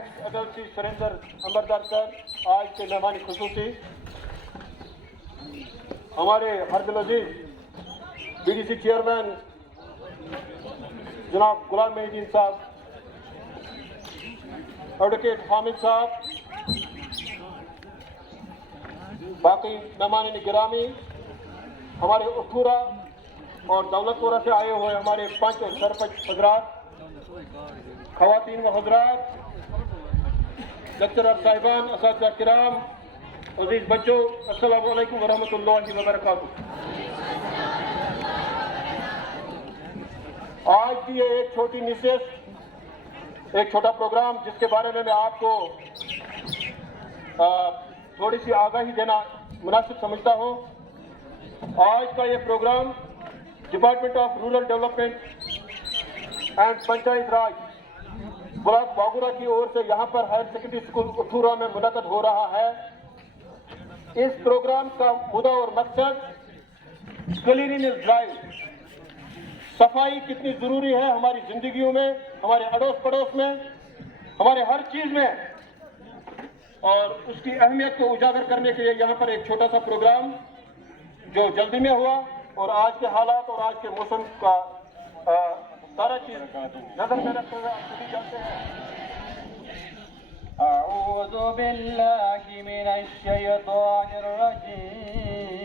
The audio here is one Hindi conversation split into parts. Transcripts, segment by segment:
Next other Shri Surendra Ambardar sir, आज के मेहमान खुसूसी हमारे हरदिल अजीज बीडीसी चेयरमैन जनाब गुलाम मोहिउद्दीन साहब, एडवोकेट हामिद साहब, बाकी मेहमान गिरामी, हमारे उठूरा और दौलतपुरा से आए हुए हमारे पंच और सरपंच हजरात, खवातीन व हजरात, लेक्चरर साहिबान, असातिज़ा किराम, अजीज बच्चों, अस्सलामु अलैकुम वरहमतुल्लाहि वबरकातुहू। आज की ये एक छोटी निशस्त, एक छोटा प्रोग्राम जिसके बारे में मैं आपको थोड़ी सी आगाही देना मुनासिब समझता हूँ। आज का ये program department of rural development and panchayat raj block Bagura की ओर से यहाँ पर हायर सेकेंडरी स्कूल उठूरा में मुनक़द हो रहा है। इस प्रोग्राम का मुद्दा और मकसद क्लीनिनेस ड्राइव, सफाई कितनी जरूरी है हमारी जिंदगियों में, हमारे अड़ोस पड़ोस में, हमारे हर चीज में, और उसकी अहमियत को उजागर करने के लिए यहाँ पर एक छोटा सा प्रोग्राम जो जल्दी में हुआ और आज के हालात और आज के मौसम का सारा चीज नजर में रखते हुए आप सभी जानते हैं। अऊज़ु बिल्लाहि मिनश शैतानिर रजीम,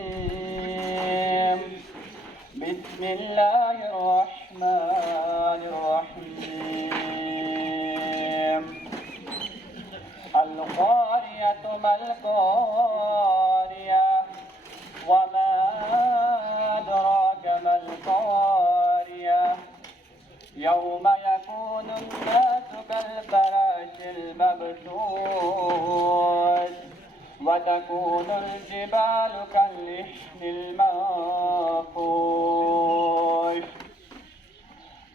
बिस्मिल्लाहिर रहमानिर रहीम। अल क़ारियतु मल क़ारिया वमा अदराका मल क़ारिया, यौम यकूनु अन्नासु कल्फराशिल मबसूस व तकूनुल जिबालु कल्इह्निल मंफूश।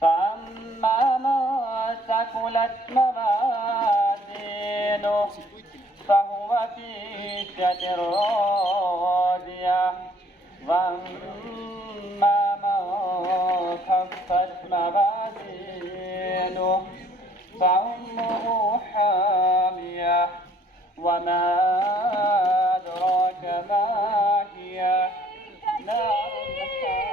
फअम्मा मन सकुलत मवाज़ीनुहु फहुव फी ईशतिर राज़ियह वअम्मा मन खफ़्फ़त मवाज़ीनुहु फउम्मुहु हावियह वमा अदराक मा हिय नारुन हामियह।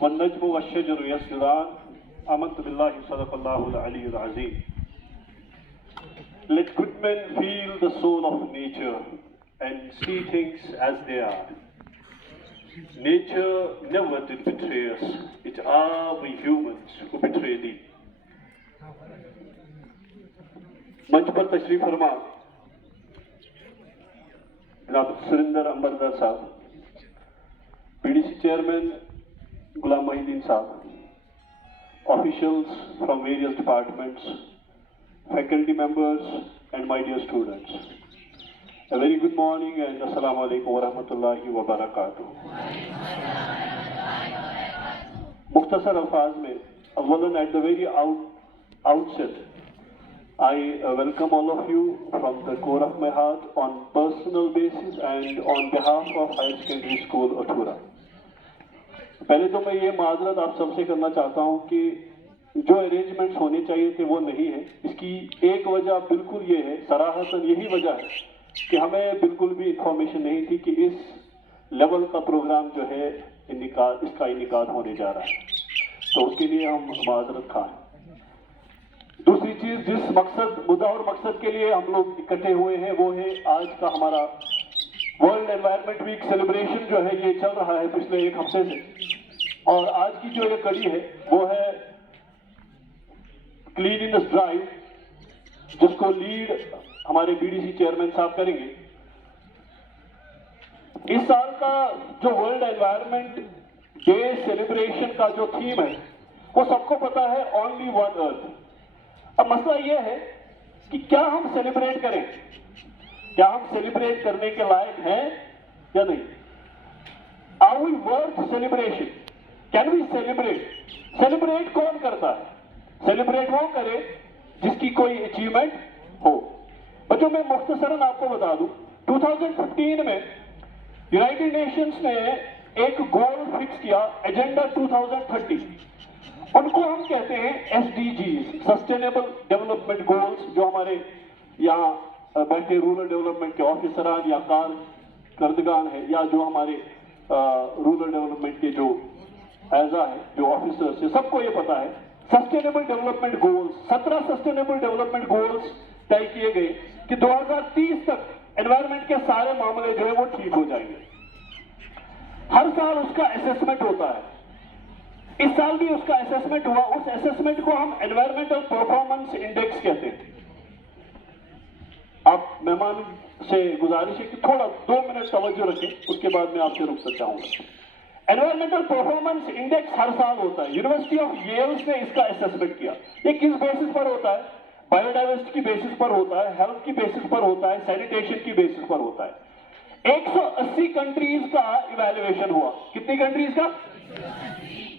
वन्नज्मु वश्शजरु यस्जुदान, आमन्तु बिल्लाहि सदक़ल्लाहुल अलियुल अज़ीम। Let good men feel the soul of nature and see things as they are. Nature never did betray us. It are we humans who betray thee. मंच पर तशरीफ फरमा जनाब सुरेंद्र अंबरदार साहब, पीडीसी चेयरमैन गुलाम मोहिउद्दीन साहब, officials from various departments, faculty members and my dear students. A very good morning and assalamu alaikum wa rahmatullahi wa barakatuh. मुख्तसर अल्फाज में अव्वलन at the very outset I welcome all of you from the core of my heart on personal basis and on behalf of Higher Secondary School उठूरा। पहले तो मैं ये माजरत आप सबसे करना चाहता हूँ कि जो अरेंजमेंट्स होने चाहिए थे वो नहीं है। इसकी एक वजह बिल्कुल ये है, सराहतन यही वजह है कि हमें बिल्कुल भी इंफॉर्मेशन नहीं थी कि इस लेवल का प्रोग्राम जो है इसका इनिकाद होने जा रहा है, तो उसके लिए हम माजरत खा हैं। दूसरी चीज, जिस मकसद मुद्दा और मकसद के लिए हम लोग इकट्ठे हुए हैं वो है आज का हमारा वर्ल्ड एनवायरनमेंट वीक सेलिब्रेशन जो है ये चल रहा है पिछले एक हफ्ते से, और आज की जो ये कड़ी है वो है क्लीनिनेस ड्राइव, जिसको लीड हमारे बीडीसी चेयरमैन साहब करेंगे। इस साल का जो वर्ल्ड एनवायरनमेंट डे सेलिब्रेशन का जो थीम है वो सबको पता है, ओनली वन अर्थ। अब मसला यह है कि क्या हम सेलिब्रेट करें, क्या हम सेलिब्रेट करने के लायक हैं या नहीं? Are we worth celebration? Can we celebrate? Celebrate कौन करता है? सेलिब्रेट वो करे जिसकी कोई अचीवमेंट हो। बच्चों मैं मुख्तसरन आपको बता दूं, 2015 में यूनाइटेड नेशंस ने एक गोल फिक्स किया, एजेंडा 2030। उनको हम कहते हैं SDGs, सस्टेनेबल डेवलपमेंट गोल्स, जो हमारे यहाँ बैठे रूरल डेवलपमेंट के ऑफिसरान या करदगान है, या जो हमारे रूरल डेवलपमेंट के जो एजा है, जो ऑफिसर्स है, सबको ये पता है। Sustainable development goals, 17 sustainable development goals तय किए गए कि 2030 तक एनवायरनमेंट के सारे मामले जो है वो ठीक हो जाएंगे। हर साल उसका असेसमेंट होता है, इस साल भी उसका असेसमेंट हुआ। उस असेसमेंट को हम एनवायरमेंटल परफॉर्मेंस इंडेक्स कहते हैं। आप मेहमान से गुजारिश है कि थोड़ा 2 मिनट तवज्जो रखें, उसके बाद मैं आपसे रुक चाहूंगा। एनवायरमेंटल परफॉर्मेंस इंडेक्स हर साल होता है। यूनिवर्सिटी ऑफ येल्स ने इसका असेसमेंट किया। ये किस बेसिस पर होता है? बायोडाइवर्सिटी की बेसिस पर होता है, हेल्थ की बेसिस पर होता है, सैनिटेशन की बेसिस पर होता है। 180 कंट्रीज का इवैल्यूएशन हुआ। कितनी कंट्रीज का?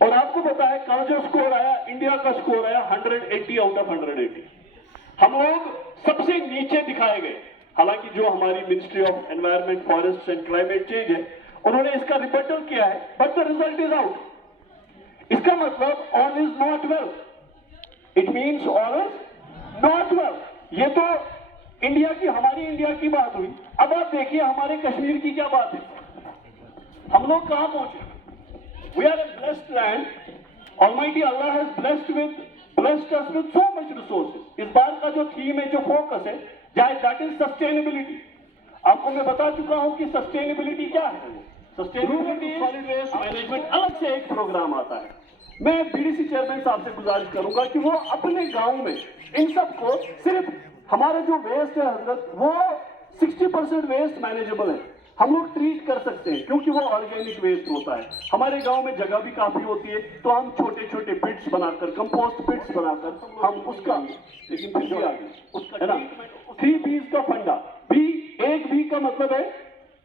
और आपको पता है कल जो स्कोर आया, इंडिया का स्कोर आया 180 आउट ऑफ 180। हम लोग सबसे नीचे दिखाए गए। हालांकि जो हमारी ministry of environment, forest and climate change है, उन्होंने इसका रिपोर्टल किया है, but the result is out. इसका मतलब all is not well, it means all is not well. ये तो इंडिया की, हमारी इंडिया की बात हुई। अब आप देखिए हमारे कश्मीर की क्या बात है। हम लोग कहां पहुंचे? We are a blessed land, almighty Allah has blessed us with so much resources. इस बार का जो थीम है, जो फोकस है, दैट इज सस्टेनेबिलिटी। आपको मैं बता चुका हूं कि सस्टेनेबिलिटी क्या है। सस्टेनेबिलिटी सॉलिड वेस्ट मैनेजमेंट अलग से एक प्रोग्राम आता है। मैं बीडीसी चेयरमैन साहब से गुजारिश करूंगा कि वो अपने गांव में इन सबको, सिर्फ हमारा जो वेस्ट है हजरत, वो 60% वेस्ट मैनेजेबल है, हम लोग ट्रीट कर सकते हैं, क्योंकि वो ऑर्गेनिक वेस्ट होता है। हमारे गांव में जगह भी काफी होती है, तो हम छोटे छोटे पिट्स बनाकर, कंपोस्ट पिट्स बनाकर हम उसका, लेकिन फिर जो आगे उसका है ना, 3 B's का फंडा। बी, एक बी का मतलब है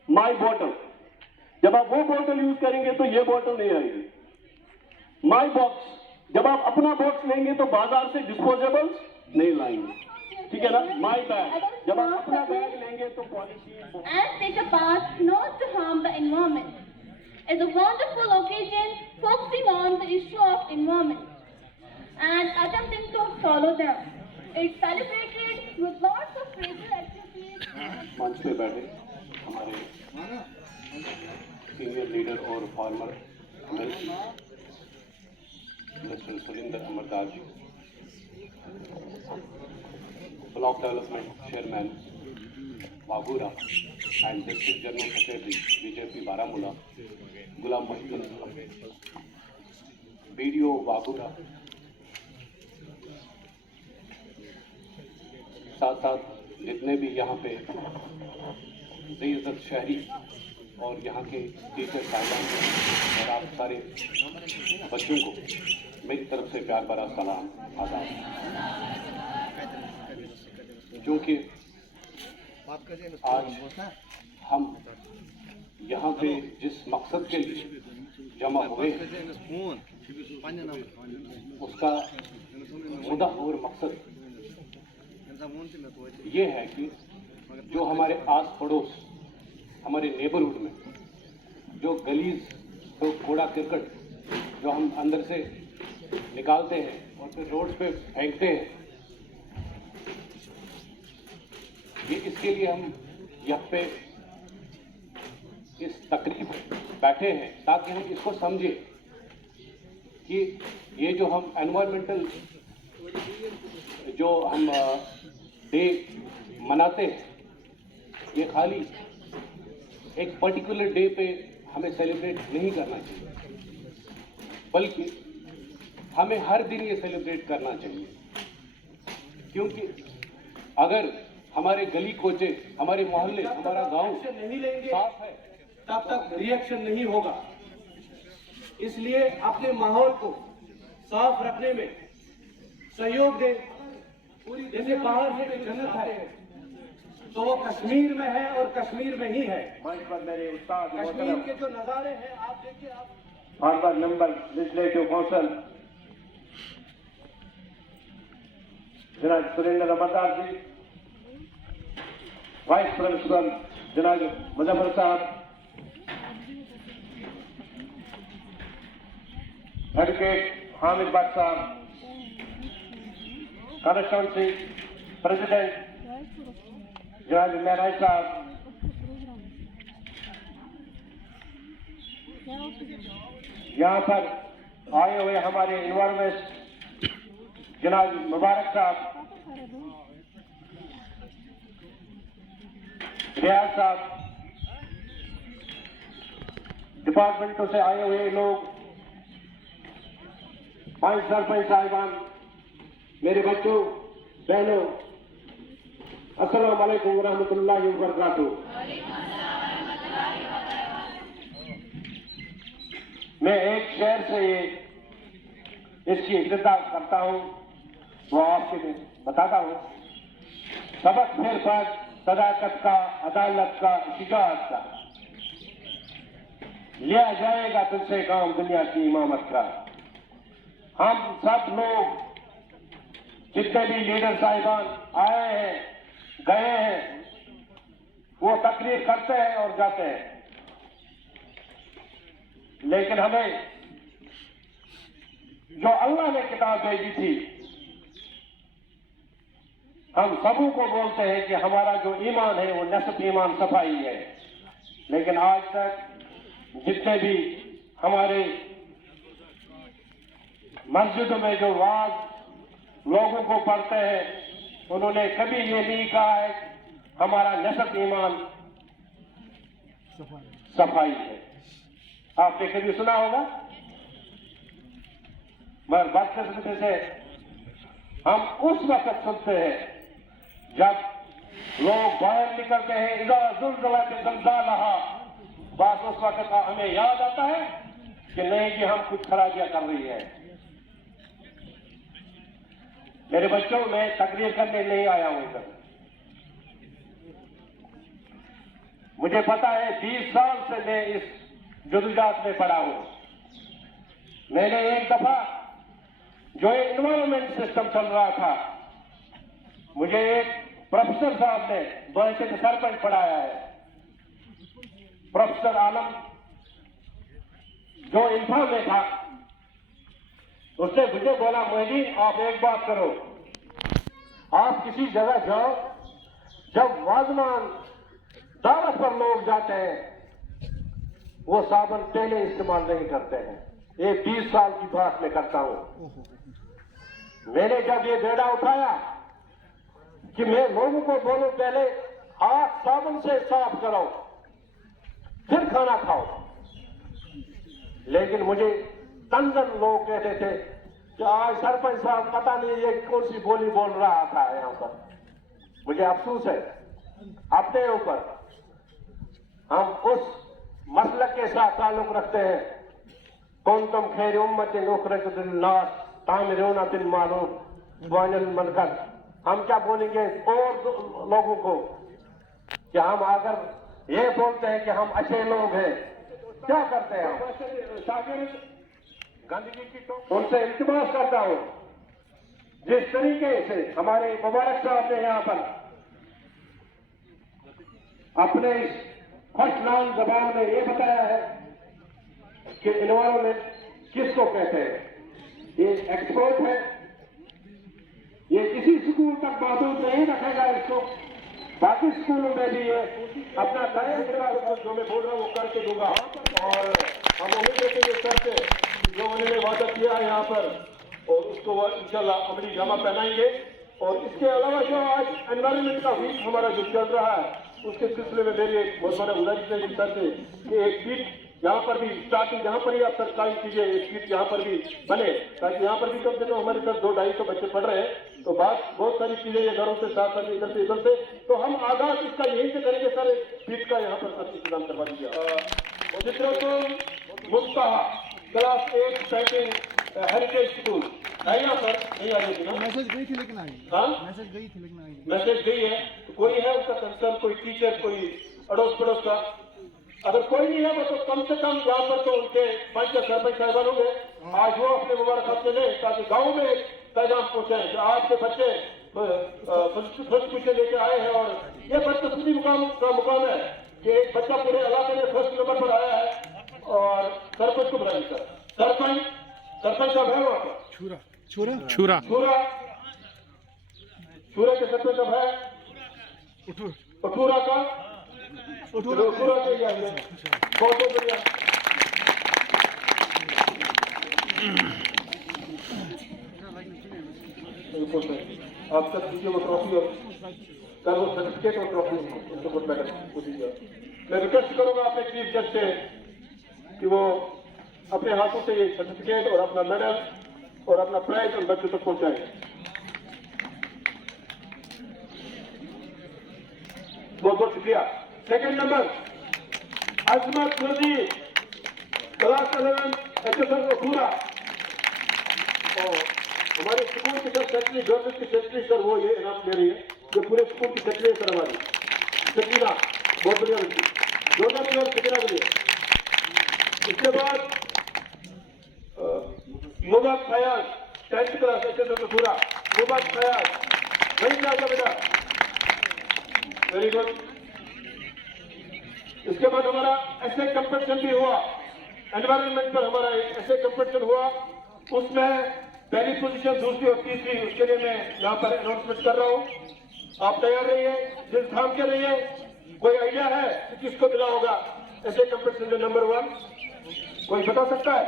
माई बॉटल। जब आप वो बॉटल यूज करेंगे तो ये बॉटल नहीं आएगी। माई बॉक्स, जब आप अपना बॉक्स लेंगे तो बाजार से डिस्पोजेबल नहीं लाएंगे, ठीक है ना। माई बैग, जब आप अपना बैग लेंगे तो polythene. And take a path not to harm the environment. It's a wonderful occasion focusing on the issue of environment and attempting to follow them. It's celebrated with lots of physical activities. मंच पे बैठे हमारे सीनियर लीडर और former mister Surinder Amardas ji, block development chairman Wagura and district general secretary BJP Baramulla Ghulam Mohiuddin, BDO Wagura, साथ साथ जितने भी यहाँ पे बेइज्जत शहरी और यहाँ के टीचर साहिबान और आप सारे बच्चों को मेरी तरफ से प्यार भरा सलाम, आदाब। क्योंकि आज हम यहाँ पे जिस मकसद के लिए जमा हुए उसका मुद्दा और मकसद ये है कि जो हमारे आस पड़ोस, हमारे नेबरहुड में जो गलीज, जो कूड़ा करकट जो हम अंदर से निकालते हैं और फिर रोड पे फेंकते हैं, ये इसके लिए हम यहाँ पे इस तकरीब बैठे हैं ताकि हम इसको समझें कि ये जो हम एनवायरमेंटल जो हम डे मनाते हैं, ये खाली एक पर्टिकुलर डे पे हमें सेलिब्रेट नहीं करना चाहिए, बल्कि हमें हर दिन ये सेलिब्रेट करना चाहिए। क्योंकि अगर हमारे गली कोचे, हमारे मोहल्ले, हमारा गांव नहीं लेंगे साफ है, तब तक रिएक्शन नहीं होगा। इसलिए अपने माहौल को साफ रखने में सहयोग दें। जैसे बाहर से कोई जन्नत है तो वो कश्मीर में है और कश्मीर में ही है। कश्मीर के जो नज़ारे हैं आप देखिए। आप ऑनरेबल मेंबर लेजिस्लेटिव काउंसिल जनाब सुरेंद्र रमदास जी, वाइस प्रिंसिपल जनाब मुजफ्फर साहब, एडवोकेट हामिद भट्ट साहब, कॉन्स्टिट्यूंसी प्रेसिडेंट जनाब महराज साहब, यहाँ पर आए हुए हमारे इन्वायरमेंट जनाब मुबारक साहब, रियाज साहब, डिपार्टमेंटों से आए हुए लोग, 5 सरपंच साहिबान, मेरे बच्चों, बहनों, अस्सलाम वालेकुम व रहमतुल्लाहि व बरकातुहू। मैं एक शेर से इसकी इब्तिदा करता हूँ, वो आपसे बताता हूँ। सबक फिर पर सदाकत का, अदालत का, शिजाअत का, लिया जाएगा तुझसे काम दुनिया की इमामत का। हम सब लोग जितने भी लीडर साहिबान आए हैं, गए हैं, वो तकरीर करते हैं और जाते हैं, लेकिन हमें जो अल्लाह ने किताब भेजी थी, हम सबों को बोलते हैं कि हमारा जो ईमान है वो नस्ब ईमान सफाई है। लेकिन आज तक जितने भी हमारे मस्जिदों में जो वाज लोगों को पढ़ते हैं, उन्होंने कभी ये नहीं कहा है हमारा नस्ब ईमान सफाई है। आपने कभी सुना होगा? मगर बदकिस्मती से हम उस वक्त सुनते हैं जब लोग बाहर निकलते हैं, इज़ा ज़ुलज़िलत ज़िलज़ालहा, बस उस वक्त हमें याद आता है कि नहीं कि हम कुछ खराबियां कर रही है। मेरे बच्चों, मैं तकरीर करने नहीं आया हूं इधर। मुझे पता है 20 साल से मैं इस जुदुजात में पड़ा हूं। मैंने एक दफा जो एनवायरमेंट सिस्टम चल रहा था, मुझे एक प्रोफेसर साहब ने बड़े से सरपंच पढ़ाया है, प्रोफेसर आलम, जो इंफा में था। उसने मुझे बोला, मोहद्दीन आप एक बात करो, आप किसी जगह जाओ, जब वाजमान दावत पर लोग जाते हैं वो साबुन पहले इस्तेमाल नहीं करते हैं। ये 20 साल की बात मैं करता हूं। मैंने जब ये बेड़ा उठाया कि मैं लोगों को बोलूं पहले हाथ साबुन से साफ करो फिर खाना खाओ, लेकिन मुझे तंजन लोग कहते थे कि आज सरपंच साहब पता नहीं ये कौन सी बोली बोल रहा था यहां पर। मुझे अफसोस है अपने ऊपर, हम उस मसलक के साथ ताल्लुक रखते हैं, कुंतुम खैर उम्मतिन उखरिजत लिन्नास तामिरूना बिल मारूफ व अनिल मुनकर। हम क्या बोलेंगे और लोगों को कि हम अगर ये बोलते हैं कि हम अच्छे लोग हैं, क्या करते हैं हम? गंदगी की तो उनसे इल्तिमास करता हूं, जिस तरीके से हमारे मुबारक साहब ने यहाँ पर अपने इस फर्स्ट लाइन जबान में ये बताया है कि एनवायरमेंट किसको कहते हैं। ये एक्सपोर्ट है, ये किसी स्कूल तक महदूद नहीं रखेगा इसको, बाकी स्कूलों में भी ये अपना करेगा। जो मैं बोल रहा हूँ वो करके दूंगा, और हम उम्मीद करेंगे सर से जो उन्होंने वादा किया है यहाँ पर, और उसको वो इंशाल्लाह अमली जामा पहनाएंगे। और इसके अलावा जो आज एनवायरमेंट का वीक हमारा जो चल रहा है, उसके सिलसिले में मेरी एक बहुत बड़ा गुजारिश है सर से कि एक सीट यहाँ पर भी स्टार्टिंग जहाँ पर ही आप सरकारी चीजें एक सीट यहाँ पर भी बने, ताकि यहाँ पर भी कम से कम हमारे सर 200-250 बच्चे पढ़ रहे हैं, तो बात बहुत सारी चीजें ये घरों से साथ साथ इधर से तो हम आगाज इसका यहीं से करेंगे सर, एक सीट का यहाँ पर सर इंतजाम करवा दीजिए। चित्रतुल मुफ्ताहा क्लास 8 सेकंड हेरिटेज स्कूल है यहाँ पर नहीं आ रही ना? मैसेज गई थी लेकिन आई। हाँ मैसेज गई थी लेकिन आई। मैसेज गई है, तो कोई है उसका कंसर्न, कोई टीचर, कोई अड़ोस पड़ोस का? अगर कोई नहीं है तो कम से कम यहाँ पर तो उनके पंच या सरपंच साहबान होंगे, आज वो अपने मुबारक हाथ में लें ताकि गाँव में एक पैगाम पहुँचाएं कि आपके बच्चे फर्स्ट पोजीशन लेके आए हैं। और ये बदकिस्मती मुकाम का मुकाम है कि एक बच्चा पूरे इलाके में फर्स्ट नंबर पर आया है और सरपंच को बुलाइए सर। सरपंच साहब है वहाँ पर? छुरा छुरा छुरा छुरा के सरपंच साहब है? उठूरा का उठूरा के ही आइए, बहुत बढ़िया। आप सब दीजिए वो ट्रॉफी और कल वो सर्टिफिकेट और ट्रॉफी उनको मैडम को दीजिए। मैं रिक्वेस्ट करूंगा अपने चीफ जज से कि वो अपने हाथों से ये सर्टिफिकेट और अपना मेडल और अपना प्राइज उन बच्चों तक पहुंचाएं। बहुत बहुत शुक्रिया। सेकंड नंबर अजमत नजीर क्लास 11 HSS पूरा, और हमारे स्कूल की सर सेक्रेटरी, गवर्नमेंट की सेक्रेटरी सर, वो ये इनाम दे रही है जो पूरे स्कूल की सेक्रेटरी सर हमारी सकीना, बहुत बढ़िया बच्ची, जोरदार सकीना के लिए। इसके बाद मुबारक फयाज 10th क्लास HSS पूरा, मुबारक फयाज वहीं जाएगा बेटा, वेरी गुड। इसके बाद हमारा ऐसे कंपटीशन भी हुआ, एनवायरनमेंट पर हमारा एक ऐसे कंपटीशन हुआ, उसमें पहली पोजीशन, दूसरी और तीसरी, उसके लिए मैं यहाँ पर अनाउंसमेंट कर रहा हूँ। आप तैयार रहिए, दिल थाम के रहिए। कोई आइडिया है कि किसको मिला होगा ऐसे कंपटीशन में नंबर 1? कोई बता सकता है?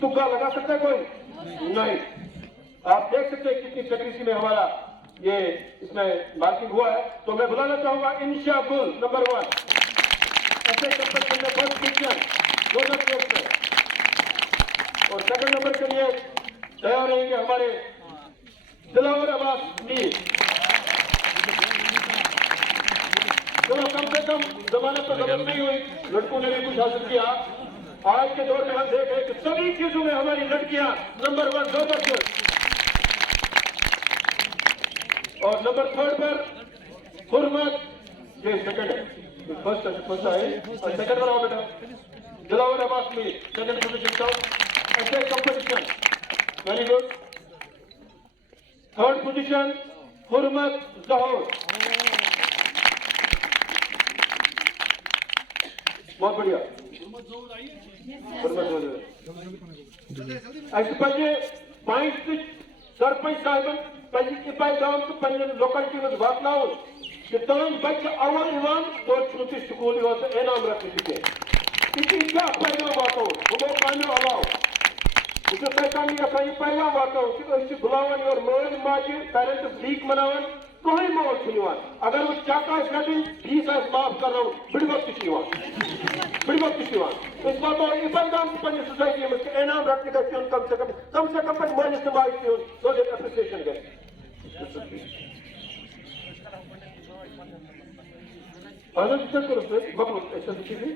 तुक्का लगा सकता है कोई? नहीं। आप देख सकते हैं कितनी तकलीफ में हमारा ये इसमें मार्किंग हुआ है। तो मैं बुलाना चाहूंगा इंशा गुल नंबर 1 ऐसे कंपटीशन में फर्स्ट पोजीशन 2023 में, और सेकंड नंबर के लिए तैयार रहेंगे हमारे दिलावर अब्बास मीर। चलो कम से कम जमाने पर गलत नहीं हुई, लड़कों ने भी कुछ हासिल किया। आज के दौर में हम देख रहे हैं कि सभी चीजों में हमारी लड़कियां नंबर 1 जबरदस्त, और नंबर 3 पर हुर्मत, ये सेकंड है, फर्स्ट है और सेकंड बनाओ बेटा, दिलावर अब्बास मीर सेकंड पोजीशन, ऐसे competition, very good. Third position Hurmat Zahoor, बहुत बढ़िया। ऐसे पहले पॉइंट सरपंच साहब लोकालिटी में बात ना कि तमाम बच्चे अव्वल इवान तो स्कूल इनाम रखने क्या पैगाम वातो वो पानी अलाव उसे पैसा नहीं पैगाम वातो कि बुलावन और मोल माजे पेरेंट्स लीक मनावन कोई मोल छुनवान अगर वो चाका सेटिंग फीस माफ कर रहा हूँ बड़ी वक्त इस बात और ये पैगाम पंहिंजी सोसाइटी में इनाम रखने का क्यों कम से कम पर मोल इस्तेमाल क्यों सो दैट एप्रिसिएशन गए। Ana bir şey sorun. Bakın, esas bir şey.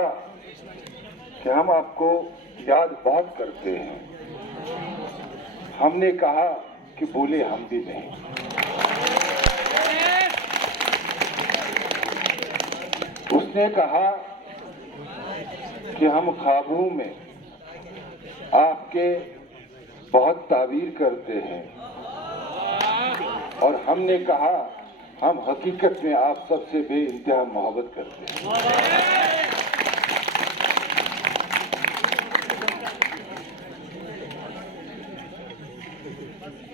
कहा कि हम आपको याद बहुत करते हैं। हमने कहा कि बोले हम भी नहीं। उसने कहा कि हम ख्वाबों में आपके बहुत ताबीर करते हैं, और हमने कहा हम हकीकत में आप सबसे बेइंतहा मोहब्बत करते हैं।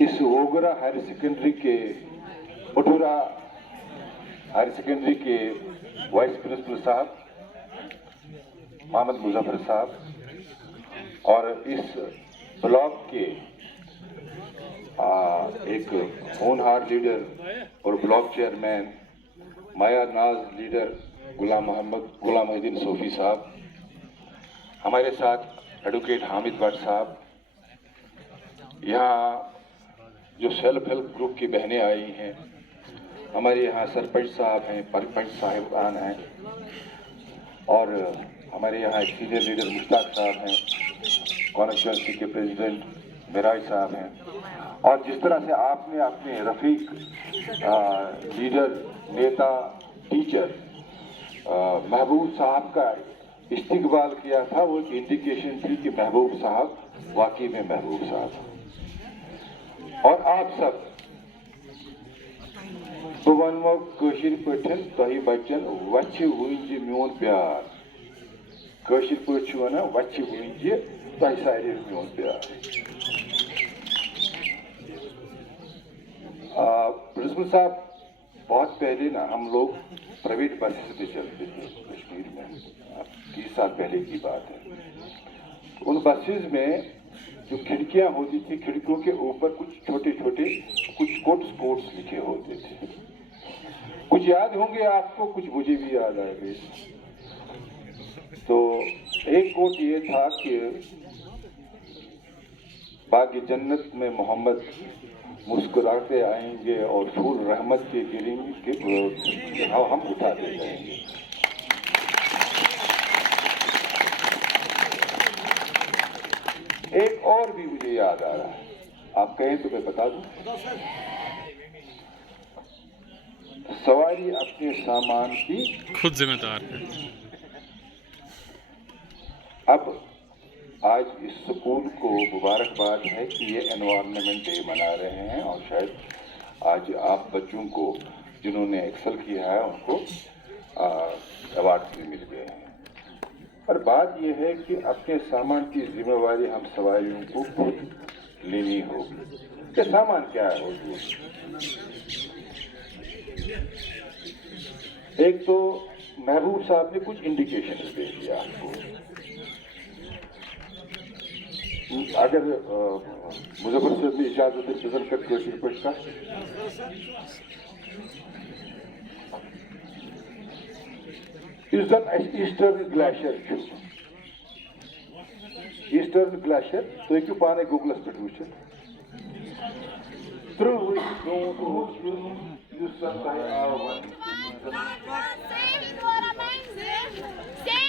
इस ओगरा हायर सेकेंडरी के उठूरा हायर सेकेंडरी के वाइस प्रिंसिपल साहब मोहम्मद मुजफ्फर साहब, और इस ब्लॉक के एक होनहार लीडर और ब्लॉक चेयरमैन माया नाज लीडर गुलाम मोहिद्दीन सोफी साहब, हमारे साथ एडवोकेट हामिद भट्ट साहब, यहाँ जो सेल्फ हेल्प ग्रुप की बहनें आई हैं, हमारे यहाँ सरपंच साहब हैं, सरपंच साहिबान हैं, और हमारे यहाँ एक सीनियर लीडर मुश्ताक साहब हैं, कॉन्स्टिट्यूंसी के प्रेसिडेंट मिराज साहब हैं, और जिस तरह से आपने अपने रफीक लीडर, नेता, टीचर महबूब साहब का इस्तिकबाल किया था, वो एक इंडिकेशन थी कि महबूब साहब वाकई में महबूब साहब। और आप सब वनमो कशिर पठन तही बच्चन वच वुंज म्योन प्यार, कशिर पठ वना वच वुंज तही सारे म्योन प्यार। प्रिंसिपल साहब, बहुत पहले ना हम लोग प्राइवेट बसेस पे चलते थे कश्मीर में, 30 साल पहले की बात है। उन बसेस में जो खिड़कियां होती थी, खिड़कियों के ऊपर कुछ छोटे छोटे कुछ कोट्स लिखे होते थे। कुछ याद होंगे आपको, कुछ मुझे भी याद आएंगे। तो एक कोट ये था कि बागी जन्नत में मोहम्मद मुस्कुराते आएंगे और फूल रहमत के गिरेंगे, हम उठाते जाएंगे। एक और भी मुझे याद आ रहा है, आप कहें तो मैं बता दूं। सवारी अपने सामान की खुद जिम्मेदार है। अब आज इस स्कूल को मुबारकबाद है कि ये एनवायरनमेंट डे मना रहे हैं, और शायद आज आप बच्चों को जिन्होंने एक्सेल किया है उनको अवार्ड भी मिल गए हैं। पर बात यह है कि अपने सामान की जिम्मेवारी हम सवारियों को खुद लेनी होगी। कि सामान क्या है होगी? एक तो महबूब साहब ने कुछ इंडिकेशन दे दिया आपको। अगर मुजफ्फर साहब ने इजाजत प्रेजेंट कर कोशिश का is the Eastern Glacier Show. Eastern Glacier, तो एक पाने Google Distribution. Through which go through you sometimes are one. Save it for amazing.